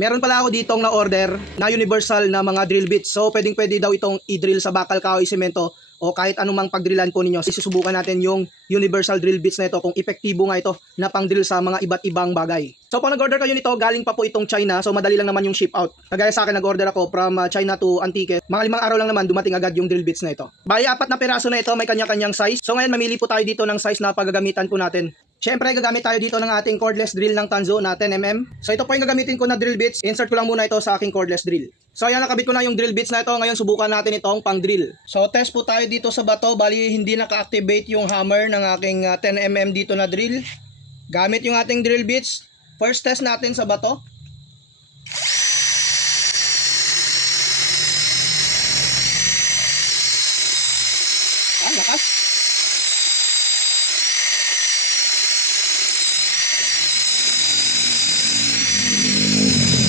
Meron pala ako ditong na-order na universal na mga drill bits. So, pwedeng-pwede daw itong i-drill sa bakal, kahoy, semento o kahit anumang pagdrillan po ninyo. Susubukan natin yung universal drill bits na ito kung epektibo nga ito na pang-drill sa mga iba't ibang bagay. So, pag nag-order kayo nito, galing pa po itong China. So, madali lang naman yung ship out. Kagaya sa akin, nag-order ako from China to Antique. Mga 5 araw lang naman, dumating agad yung drill bits na ito. Bali, 4 na piraso na ito, may kanya-kanyang size. So, ngayon, mamili po tayo dito ng size na paggagamitan po natin. Siyempre, gagamit tayo dito ng ating cordless drill ng Tanzo na 10mm. So, ito po yung gagamitin ko na drill bits. Insert ko lang muna ito sa aking cordless drill. So, ayan, nakabit ko na yung drill bits na ito. Ngayon, subukan natin itong pang drill. So, test po tayo dito sa bato. Bali, hindi naka-activate yung hammer ng aking 10mm dito na drill. Gamit yung ating drill bits. First test natin sa bato.